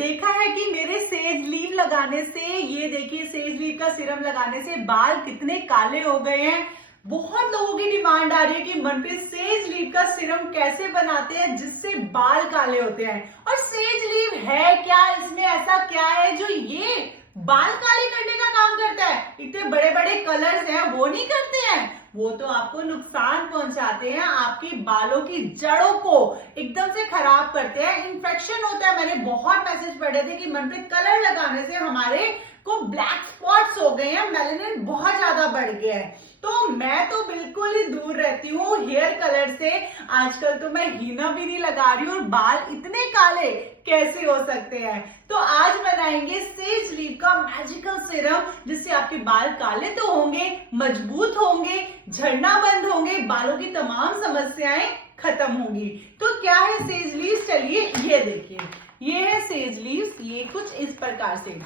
देखा है कि मेरे सेज लीव लगाने से, ये देखिए सेज लीव का सीरम लगाने से बाल कितने काले हो गए हैं। बहुत लोगों की डिमांड आ रही है कि मनप्रीत सेज लीव का सीरम कैसे बनाते हैं जिससे बाल काले होते हैं। और सेज लीव है क्या, इसमें ऐसा क्या है जो ये बाल काले करने का काम करता है? इतने बड़े बड़े कलर्स हैं वो नहीं करते हैं, वो तो आपको नुकसान पहुंचाते हैं, आपकी बालों की जड़ों को एकदम से खराब करते हैं, इन्फेक्शन होता है। मैंने बहुत मैसेज पढ़े थे कि मनप्रीत कलर लगाने से हमारे को ब्लैक स्पॉट्स हो गए हैं, मेलानिन बहुत ज्यादा बढ़ गया है। तो मैं तो बिल्कुल ही दूर रहती हूँ हेयर कलर से। आजकल तो मैं हीना भी नहीं लगा रही हूँ और बाल इतने काले कैसे हो सकते हैं। तो आज बनाएंगे सेज लीव का मैजिकल सीरम जिससे आपके बाल काले तो होंगे, मजबूत होंगे, झड़ना बंद होंगे, बालों की तमाम समस्याएं खत्म होंगी। तो क्या है सेज लीव, चलिए ये देखिए, ये है सेज लीव। ये कुछ इस प्रकार से,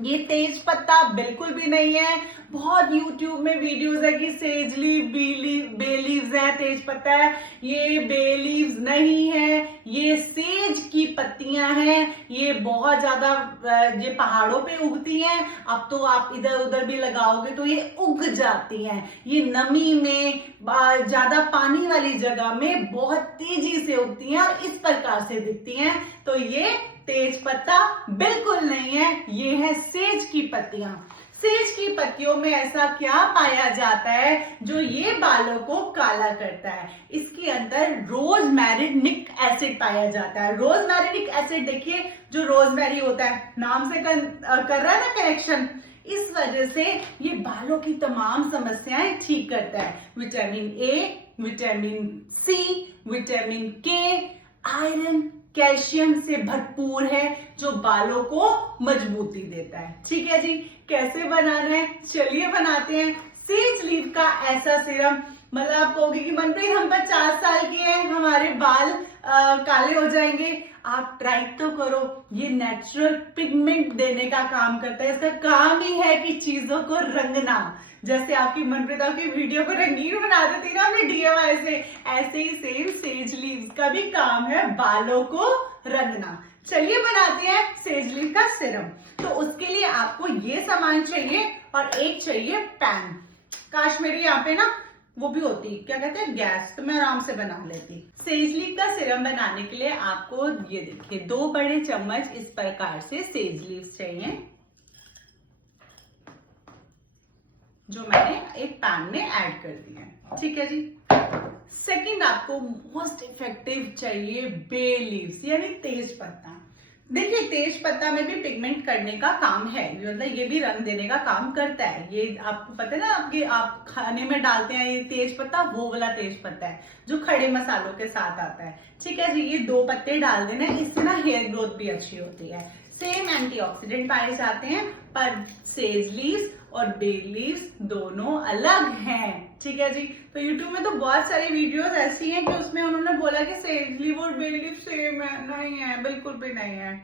ये तेज पत्ता बिल्कुल भी नहीं है। बहुत यूट्यूब में वीडियोस है कि सेज लीव बे लीव्स है, तेज पत्ता है। ये बे लीव्स नहीं है, ये सेज की पत्तियां हैं। ये बहुत ज्यादा ये पहाड़ों पे उगती हैं। अब तो आप इधर उधर भी लगाओगे तो ये उग जाती हैं। ये नमी में, ज्यादा पानी वाली जगह में बहुत तेजी से उगती हैं और इस प्रकार से दिखती हैं। तो ये तेज पत्ता बिल्कुल नहीं है, ये है सेज की पत्तियां। सेज की पत्तियों में ऐसा क्या पाया जाता है जो ये बालों को काला करता है? इसके अंदर रोजमेरिक एसिड पाया जाता है। रोजमेरिक एसिड देखिए, जो रोजमेरी होता है, नाम से कर रहा है ना कनेक्शन, इस वजह से ये बालों की तमाम समस्याएं ठीक करता है। Vitamin A, vitamin C, vitamin K, iron, calcium से भरपूर है जो बालों को मजबूती देता है। ठीक है जी, कैसे बनाना है चलिए बनाते हैं। सेज लीव का ऐसा सीरम, मतलब आप कहोगे कि मनप्रीत हम 50 साल के हैं, हमारे बाल काले हो जाएंगे। आप ट्राई तो करो, ये नेचुरल पिगमेंट देने का काम करता है। इसका काम ही है कि चीजों को रंगना। जैसे आपकी मनप्रीत आपकी वीडियो को रंगीन बना देती ना अपने DIY से, ऐसे ही सेम सेज लीव का भी काम है बालों को रंगना। चलिए बनाते हैं सेज लीव का सीरम। तो उसके लिए आपको ये सामान चाहिए और एक चाहिए पैन। काश मेरी यहाँ पे ना वो भी होती, क्या कहते हैं, गैस, तो मैं आराम से बना लेती। सेज लीव का सीरम बनाने के लिए आपको ये देखिए 2 बड़े चम्मच इस प्रकार से सेज लीव चाहिए, जो मैंने एक पैन में ऐड कर दिया है। ठीक है जी। सेकंड आपको मोस्ट इफेक्टिव चाहिए बे लीव्स, यानी तेज पत्ता। देखिए तेज पत्ता में भी पिगमेंट करने का काम है, मतलब ये भी रंग देने का काम करता है। ये आपको पता है ना, आपके आप खाने में डालते हैं ये तेज पत्ता, वो वाला तेज पत्ता है जो खड़े मसालों के साथ आता है। ठीक है जी, ये 2 पत्ते डाल देना, इससे ना हेयर ग्रोथ भी अच्छी होती है। सेम एंटीऑक्सीडेंट पाए जाते हैं, पर सेज लीव्स और बे लीव्स दोनों अलग हैं। ठीक है जी। तो YouTube में तो बहुत सारी वीडियोस ऐसी हैं कि उसमें उन्होंने बोला कि सेज लीव और बे लीव सेम है, नहीं है, बिल्कुल भी नहीं है।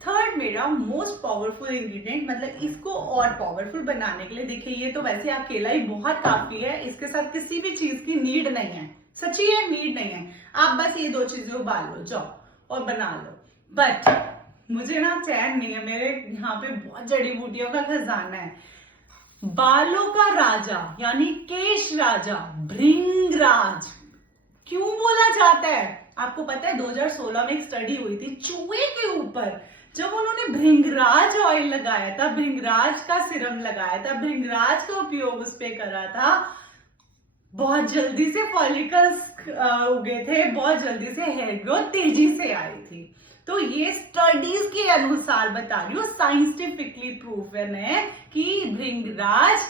थर्ड मेरा मोस्ट पावरफुल इंग्रेडिएंट, मतलब इसको और पावरफुल बनाने के लिए, देखिए ये तो वैसे अकेला ही बहुत काफी है, इसके साथ किसी भी चीज की नीड नहीं है, सच्ची है, नीड नहीं है। आप बस ये 2 चीजें उबाल लो जाओ और बना लो। बट मुझे ना चैन नहीं है, मेरे यहाँ पे बहुत जड़ी बूटियों का खजाना है। बालों का राजा यानी केश राजा भृंगराज क्यों बोला जाता है? आपको पता है 2016 में एक स्टडी हुई थी चूहे के ऊपर, जब उन्होंने भृंगराज ऑयल लगाया था, भृंगराज का सीरम लगाया था, भृंगराज का उपयोग उस पर करा था, बहुत जल्दी से फॉलिकल्स उगे थे, बहुत जल्दी से हेयर ग्रोथ तेजी से आई थी। तो ये स्टडीज के अनुसार बता रही हूँ, साइंटिफिकली प्रूवन है कि भृंगराज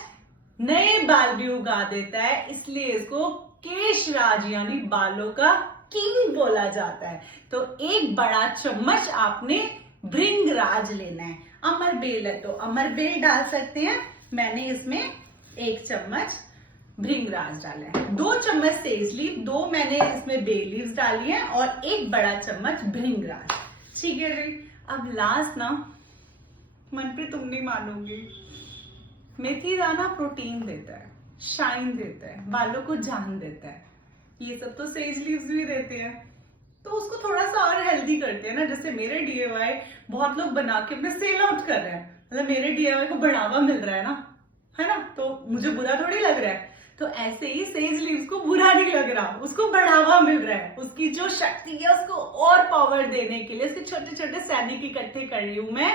नए बाल भी उगा देता है, इसलिए इसको केशराज यानी बालों का किंग बोला जाता है। तो 1 बड़ा चम्मच आपने भृंगराज लेना है। अमरबेल है तो अमरबेल डाल सकते हैं, मैंने इसमें 1 चम्मच भृंगराज डाला है। 2 चम्मच सेज लीव, 2 मैंने इसमें बे लीव्स डाली है और 1 बड़ा चम्मच भृंगराज। ठीक है जी। अब लास्ट ना, मनप्रीत तुम नहीं मानोगी, मेथी दाना प्रोटीन देता है, शाइन देता है, बालों को जान देता है। ये सब तो सेज लीव्स भी देते हैं, तो उसको थोड़ा सा और हेल्दी करते हैं ना। जैसे मेरे डीआईवाई बहुत लोग बना के अपने सेल आउट कर रहे हैं, मतलब मेरे डीआईवाई को बढ़ावा मिल रहा है ना, तो मुझे बुरा थोड़ी लग रहा है। तो ऐसे ही सेज लीव्स को बुरा नहीं लग रहा, उसको बढ़ावा मिल रहा है, उसकी जो शक्ति है उसको और पावर देने के लिए उसके छोटे छोटे सैनिक इकट्ठे कर रही हूं मैं।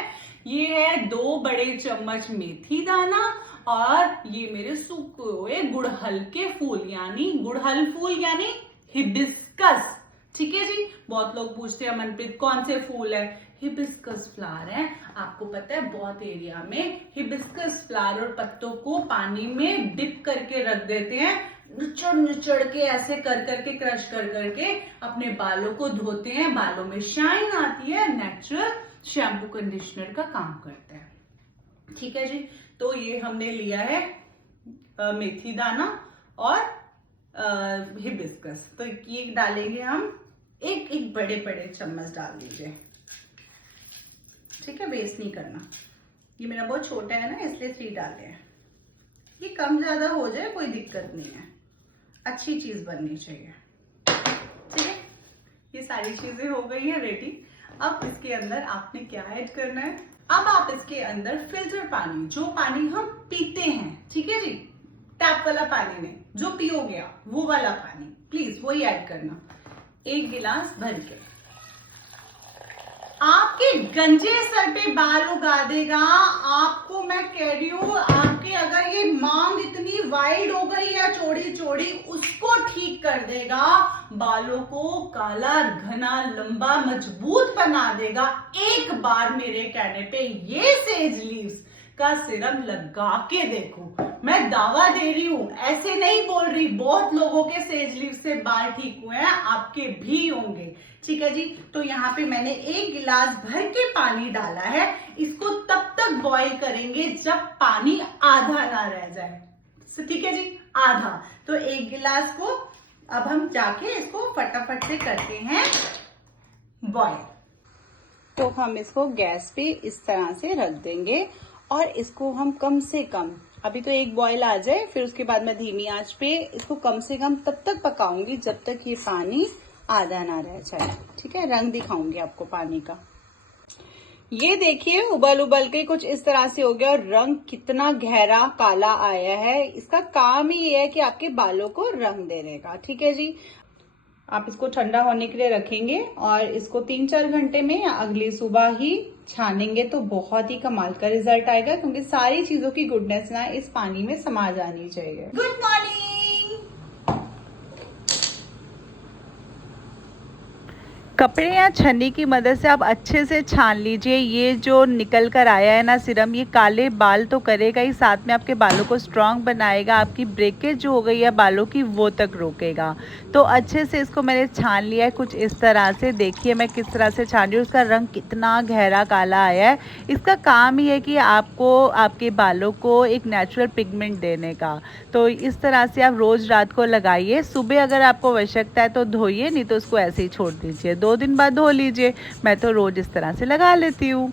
ये है 2 बड़े चम्मच मेथी दाना और ये मेरे सूखे हुए गुड़हल के फूल, यानी गुड़हल फूल यानी हिबिस्कस। ठीक है जी। बहुत लोग पूछते हैं मनप्रीत कौन से फूल है, हिबिस्कस फ्लावर है। आपको पता है बहुत एरिया में हिबिस्कस फ्लावर और पत्तों को पानी में डिप करके रख देते हैं, निचड़ निचड़ के ऐसे कर करके क्रश कर करके अपने बालों को धोते हैं, बालों में शाइन आती है, नेचुरल शैम्पू कंडीशनर का काम करता है। ठीक है जी। तो ये हमने लिया है मेथी दाना और हिबिस्कस, तो ये डालेंगे हम एक बड़े बड़े चम्मच डाल दीजिए। ठीक है, वेस्ट नहीं करना। ये मेरा बहुत छोटा है ना, इसलिए 3 डाले हैं। ये कम ज्यादा हो जाए कोई दिक्कत नहीं है, अच्छी चीज बननी चाहिए। ठीक है, ये सारी चीजें हो गई है रेडी। अब इसके अंदर आपने क्या ऐड करना है, अब आप इसके अंदर फिल्टर पानी, जो पानी हम पीते हैं, ठीक है जी, टैप वाला पानी नहीं, जो पियोगे आप वो वाला पानी, प्लीज वही ऐड करना, 1 गिलास भर के। आपके गंजे सर पे बाल उगा देगा। आपको मैं कह रही हूं, आपके अगर ये मांग इतनी वाइड हो गई है चौड़ी चौड़ी, उसको ठीक कर देगा, बालों को काला घना लंबा मजबूत बना देगा। एक बार मेरे कहने पे ये सेज लीव्स का सिरम लगा के देखो, मैं दावा दे रही हूं, ऐसे नहीं बोल रही, बहुत लोगों के सेज लीव्स से बाल ठीक हुए हैं, आपके भी होंगे। ठीक है जी। तो यहाँ पे मैंने 1 गिलास भर के पानी डाला है, इसको तब तक बॉईल करेंगे जब पानी आधा ना रह जाए। ठीक है जी, आधा। तो 1 गिलास को अब हम जाके इसको फटाफट से करते हैं बॉईल। तो हम इसको गैस पे इस तरह से रख देंगे और इसको हम कम से कम, अभी तो 1 बॉईल आ जाए, फिर उसके बाद मैं धीमी आंच पे इसको कम से कम तब तक पकाऊंगी जब तक ये पानी आधा ना रह जाए। ठीक है, रंग दिखाऊंगी आपको पानी का। ये देखिए उबल उबल के कुछ इस तरह से हो गया और रंग कितना गहरा काला आया है। इसका काम ही ये है कि आपके बालों को रंग देने का। ठीक है जी। आप इसको ठंडा होने के लिए रखेंगे और इसको 3-4 घंटे में या अगली सुबह ही छानेंगे तो बहुत ही कमाल का रिजल्ट आएगा, क्योंकि सारी चीजों की गुडनेस ना इस पानी में समा जानी चाहिए। Good morning. कपड़े या छन्नी की मदद से आप अच्छे से छान लीजिए। ये जो निकल कर आया है ना सिरम, ये काले बाल तो करेगा ही, साथ में आपके बालों को स्ट्रांग बनाएगा, आपकी ब्रेकेज जो हो गई है बालों की वो तक रोकेगा। तो अच्छे से इसको मैंने छान लिया है कुछ इस तरह से। देखिए मैं किस तरह से छान रही हूँ, उसका रंग कितना गहरा काला आया है। इसका काम ही है कि आपको आपके बालों को एक नेचुरल पिगमेंट देने का। तो इस तरह से आप रोज रात को लगाइए, सुबह अगर आपको आवश्यकता है तो धोइए, नहीं तो उसको ऐसे ही छोड़ दीजिए, 2 दिन बाद धो लीजिए। मैं तो रोज इस तरह से लगा लेती हूँ।